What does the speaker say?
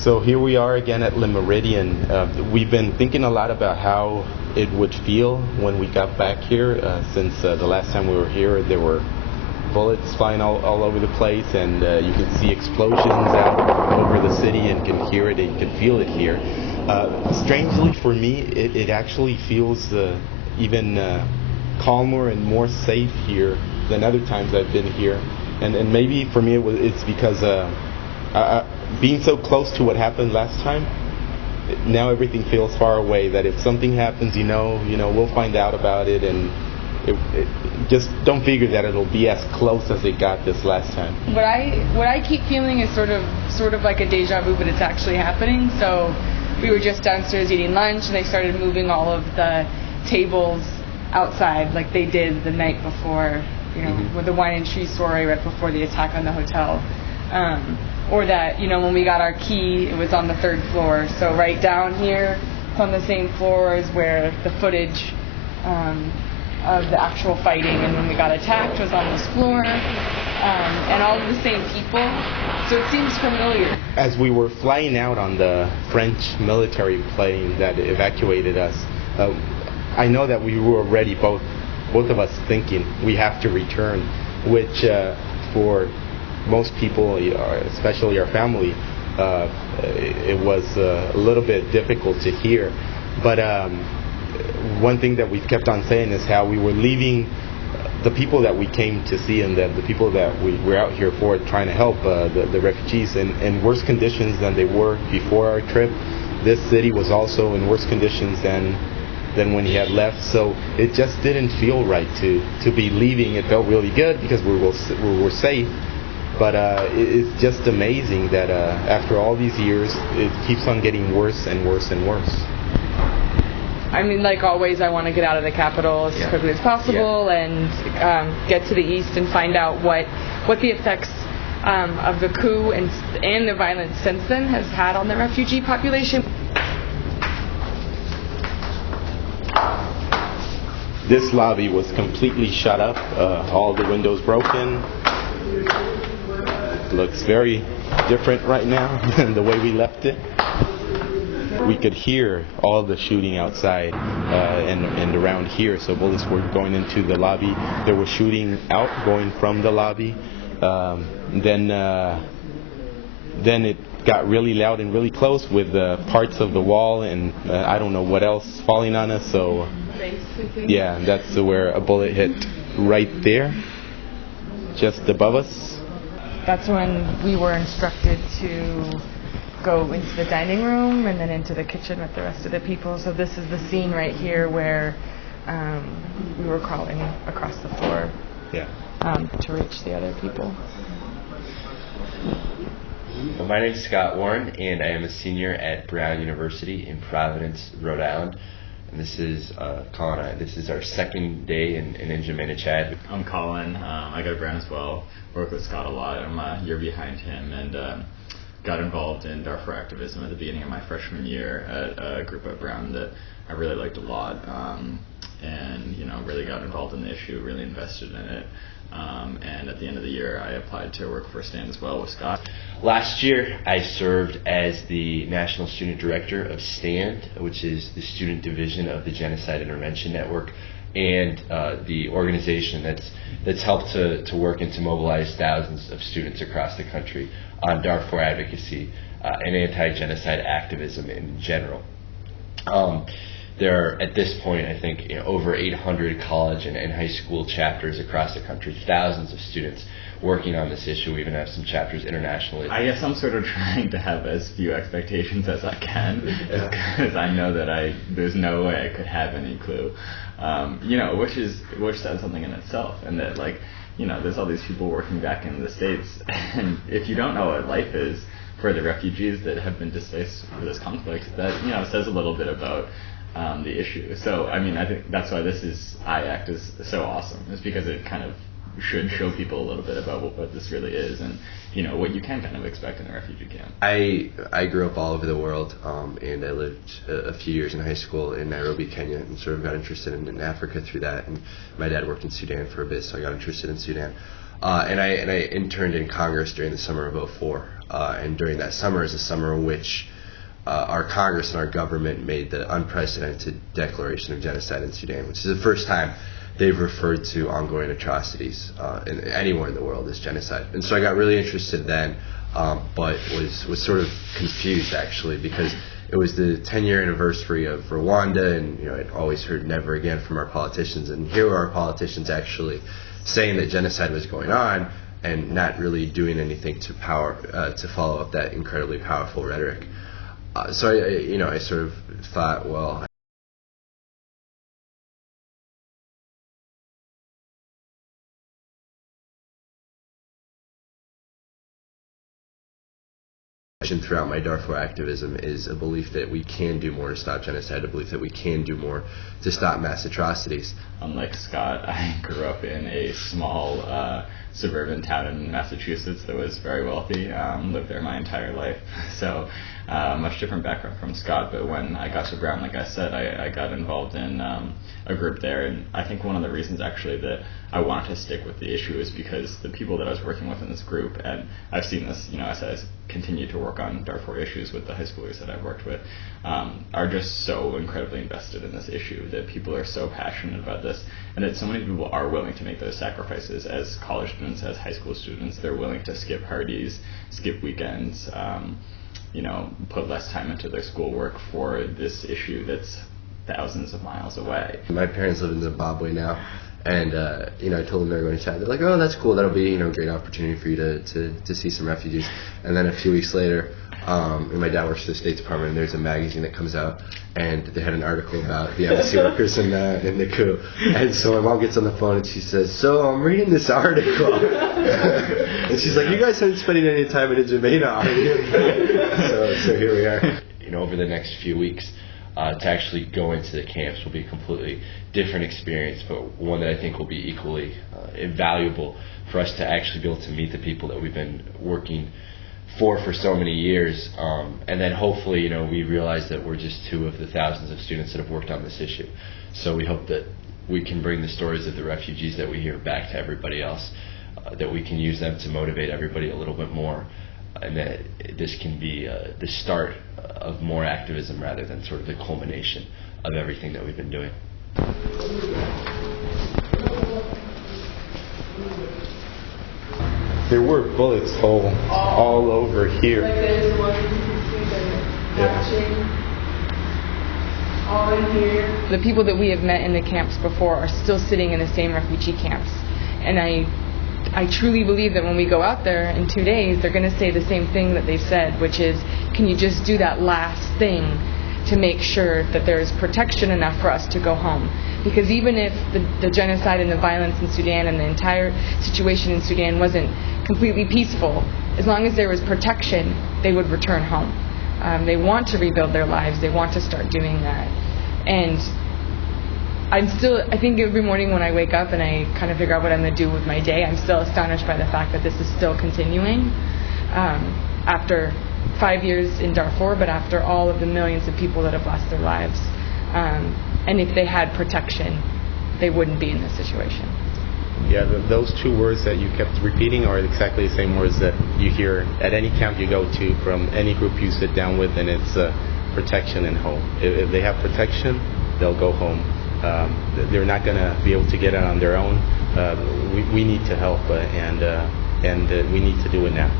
So here we are again at Meridien. We've been thinking a lot about how it would feel when we got back here. Since the last time we were here, there were bullets flying all over the place, and you can see explosions out over the city and can hear it and you can feel it here. Strangely for me, it actually feels even calmer and more safe here than other times I've been here. And maybe for me it's because being so close to what happened last time, now everything feels far away, that if something happens, we'll find out about it, and just don't figure that it'll be as close as it got this last time. What I keep feeling is sort of like a deja vu, but it's actually happening. So we were just downstairs eating lunch, and they started moving all of the tables outside like they did the night before, with the wine and cheese soiree right before the attack on the hotel. Or that, when we got our key, it was on the 3rd floor. So right down here, it's on the same floor as where the footage of the actual fighting, and when we got attacked was on this floor, and all of the same people. So it seems familiar. As we were flying out on the French military plane that evacuated us, I know that we were already both of us thinking we have to return, which for most people, especially our family, it was a little bit difficult to hear. But one thing that we've kept on saying is how we were leaving the people that we came to see, and the people that we were out here for, trying to help the refugees in worse conditions than they were before our trip. This city was also in worse conditions than when he had left, so it just didn't feel right to be leaving. It felt really good because we were safe. But it's just amazing that after all these years, it keeps on getting worse and worse and worse. I mean, like always, I want to get out of the capital as quickly as possible and get to the east and find out what the effects of the coup and the violence since then has had on the refugee population. This lobby was completely shut up, all the windows broken. Looks very different right now than the way we left it. We could hear all the shooting outside and around here, so bullets were going into the lobby. There was shooting out going from the lobby. Then it got really loud and really close with parts of the wall and I don't know what else falling on us. So yeah, that's where a bullet hit right there, just above us. That's when we were instructed to go into the dining room and then into the kitchen with the rest of the people. So this is the scene right here where we were crawling across the floor to reach the other people. Well, my name is Scott Warren, and I am a senior at Brown University in Providence, Rhode Island. And this is Colin and I. This is our second day in N'Djamena, Chad. I'm Colin. I go to Brown as well. Work with Scott a lot. I'm a year behind him, and got involved in Darfur activism at the beginning of my freshman year at a group at Brown that I really liked a lot, and really got involved in the issue, really invested in it. And at the end of the year, I applied to work for STAND as well with Scott. Last year, I served as the National Student Director of STAND, which is the student division of the Genocide Intervention Network, and the organization that's helped to work and to mobilize thousands of students across the country on Darfur advocacy and anti-genocide activism in general. There are, at this point, I think, over 800 college and high school chapters across the country, thousands of students working on this issue. We even have some chapters internationally. I guess I'm sort of trying to have as few expectations as I can, because I know that there's no way I could have any clue, which says something in itself, and that there's all these people working back in the States, and if you don't know what life is for the refugees that have been displaced for this conflict, that says a little bit about the issue. So I think that's why this IACT is so awesome, is because it kind of should show people a little bit about what this really is, and what you can kind of expect in a refugee camp. I grew up all over the world, and I lived a few years in high school in Nairobi, Kenya, and sort of got interested in Africa through that. And my dad worked in Sudan for a bit, so I got interested in Sudan. And I interned in Congress during the summer of '04. And during that summer is a summer in which our Congress and our government made the unprecedented declaration of genocide in Sudan, which is the first time they've referred to ongoing atrocities anywhere in the world as genocide. And so I got really interested then, but was sort of confused actually, because it was the 10-year anniversary of Rwanda, and I'd always heard never again from our politicians, and here were our politicians actually saying that genocide was going on and not really doing anything to follow up that incredibly powerful rhetoric. So I sort of thought, well, throughout my Darfur activism is a belief that we can do more to stop genocide, a belief that we can do more to stop mass atrocities. Unlike Scott, I grew up in a small suburban town in Massachusetts that was very wealthy, lived there my entire life, so much different background from Scott. But when I got to Brown, like I said, I got involved in a group there, and I think one of the reasons actually that I wanted to stick with the issue is because the people that I was working with in this group, and I've seen this, as I continue to work on Darfur issues with the high schoolers that I've worked with, are just so incredibly invested in this issue, that people are so passionate about this, and that so many people are willing to make those sacrifices as college students, as high school students. They're willing to skip parties, skip weekends, put less time into their schoolwork for this issue that's thousands of miles away. My parents live in Zimbabwe now, and I told them they were going to Chad. They're like, "Oh, that's cool. That'll be a great opportunity for you to see some refugees." And then a few weeks later, and my dad works for the State Department, and there's a magazine that comes out, and they had an article about the embassy workers in the coup. And so my mom gets on the phone and she says, "So I'm reading this article," and she's like, "You guys aren't spending any time in Jamaica, are you?" So here we are. Over the next few weeks, to actually go into the camps will be a completely different experience, but one that I think will be equally invaluable for us to actually be able to meet the people that we've been working for so many years, and then hopefully we realize that we're just two of the thousands of students that have worked on this issue. So we hope that we can bring the stories of the refugees that we hear back to everybody else, that we can use them to motivate everybody a little bit more, and that this can be the start of more activism rather than sort of the culmination of everything that we've been doing. There were bullets holes all over here. Like there's one all in here. The people that we have met in the camps before are still sitting in the same refugee camps, and I truly believe that when we go out there in 2 days, they're going to say the same thing that they've said, which is, can you just do that last thing to make sure that there's protection enough for us to go home? Because even if the genocide and the violence in Sudan and the entire situation in Sudan wasn't completely peaceful, as long as there was protection, they would return home. They want to rebuild their lives. They want to start doing that. And I think every morning when I wake up and I kind of figure out what I'm going to do with my day, I'm still astonished by the fact that this is still continuing after 5 years in Darfur, but after all of the millions of people that have lost their lives. And if they had protection, they wouldn't be in this situation. Yeah, those two words that you kept repeating are exactly the same words that you hear at any camp you go to from any group you sit down with, and it's protection and home. If they have protection, they'll go home. They're not going to be able to get it on their own. We need to help, and we need to do it now.